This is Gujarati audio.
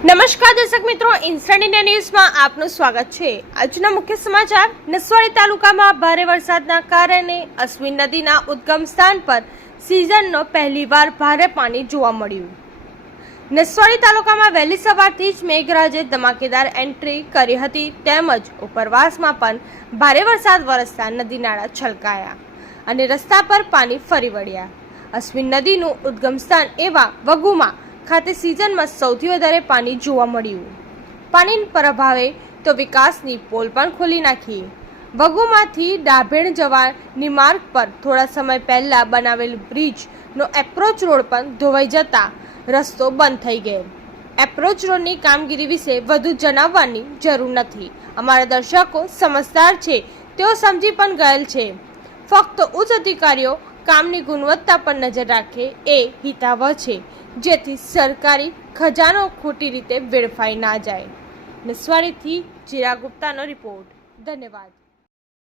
નમસ્કાર દર્શક મિત્રો, ઇન્સ્ટન્ટ ઇન્ડિયા ન્યૂઝમાં આપનું સ્વાગત છે। આજના મુખ્ય સમાચાર। નસવાડી તાલુકામાં ભારે વરસાદના કારણે અશ્વિન નદીના ઉદ્ગમ સ્થાન પર સિઝનનો પહેલીવાર ભારે પાણી જોવા મળ્યું। નસવાડી તાલુકામાં વહેલી સવારથી જ મેઘરાજે ધમાકેદાર એન્ટ્રી કરી હતી, તેમજ ઉપરવાસમાં પણ ભારે વરસાદ વરસતા નદી નાળા છલકાયા અને રસ્તા પર પાણી ફરી વળ્યા। અશ્વિન નદીનું ઉદ્ગમ સ્થાન એવા વગુમાં ખાતે સિઝનમાં સૌથી વધારે પાણી જોવા મળ્યું। પાણીના પ્રભાવે તો વિકાસની પોલ પણ ખોલી નાખી। વગુમાંથી ડાભેણ જવાની માર્ગ પર થોડા સમય પહેલા બનાવેલ બ્રિજનો એપ્રોચ રોડ પણ ધોવાઈ જતા રસ્તો બંધ થઈ ગયો। એપ્રોચ રોડની કામગીરી વિશે વધુ જણાવવાની જરૂર નથી। અમારા દર્શકો સમજદાર છે, તેઓ સમજી પણ ગયેલ છે। ફક્ત ઉચ્ચ અધિકારીઓ કામની ગુણવત્તા પર નજર રાખે એ હિતાવહ છે, જેથી સરકારી ખજાનો ખોટી રીતે વેડફાઈ ના જાય। નસવાડીથી ચિરાગ ગુપ્તાનો રિપોર્ટ। ધન્યવાદ।